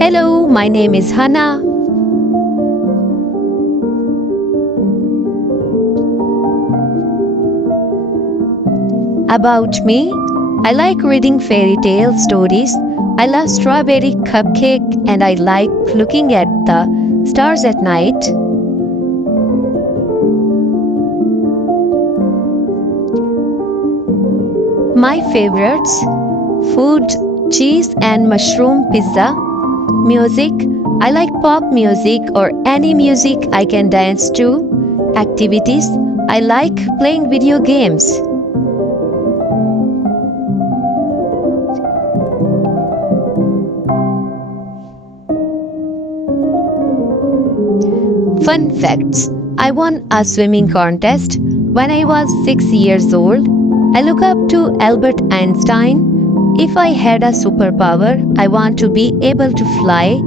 Hello, my name is Hannah. About me, I like reading fairy tale stories. I love strawberry cupcake and I like looking at the stars at night. My favorites: food, cheese and mushroom pizza. Music, I like pop music or any music I can dance to. Activities, I like playing video games. Fun facts: I won a swimming contest when I was 6 years old. I look up to Albert Einstein. If I had a superpower, I want to be able to fly.